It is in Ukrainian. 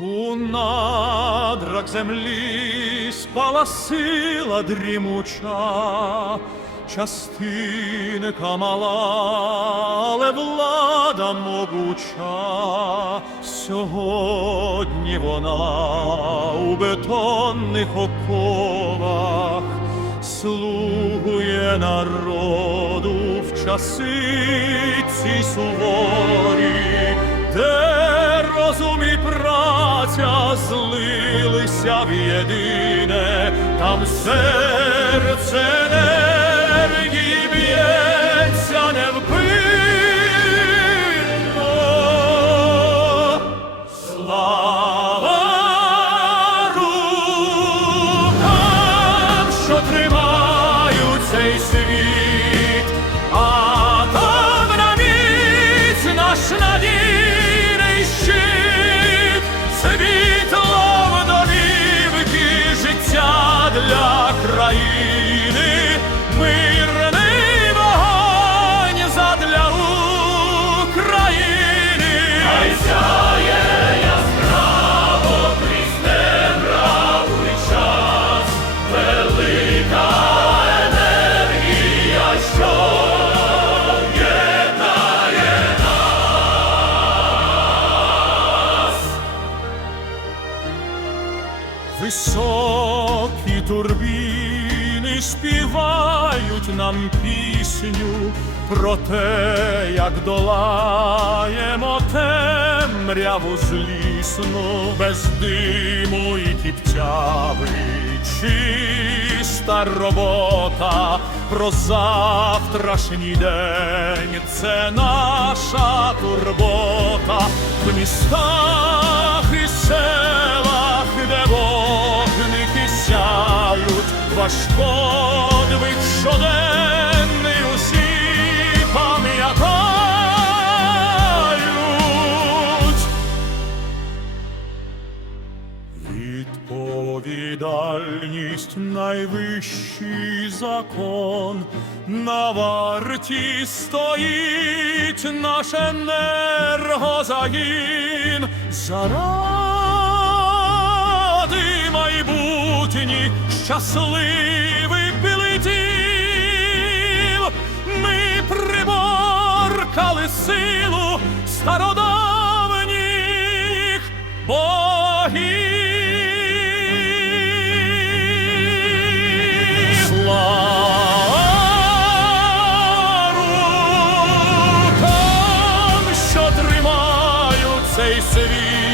У надрах землі спала сила дрімуча, частинка мала, але влада могуча. Сьогодні вона у бетонних оковах слугує народу в часи ці суворі, де розум і праця злилися в єдине, там серце енергії б'ється невпинно. Слава рукам, що тримають цей світ, Високі турбіни співають нам пісню про те, як долаємо темряву злісну, без диму і кіптяви, чиста робота про завтрашній день. Це наша турбота в містах і селах, ваш подвиг щоденний усі пам'ятають. Відповідальність найвищий закон, на варті стоїть наш енергозагін заради майбутніх щасливих білетів. Ми приборкали силу стародавніх богів. Слава тримають цей світ.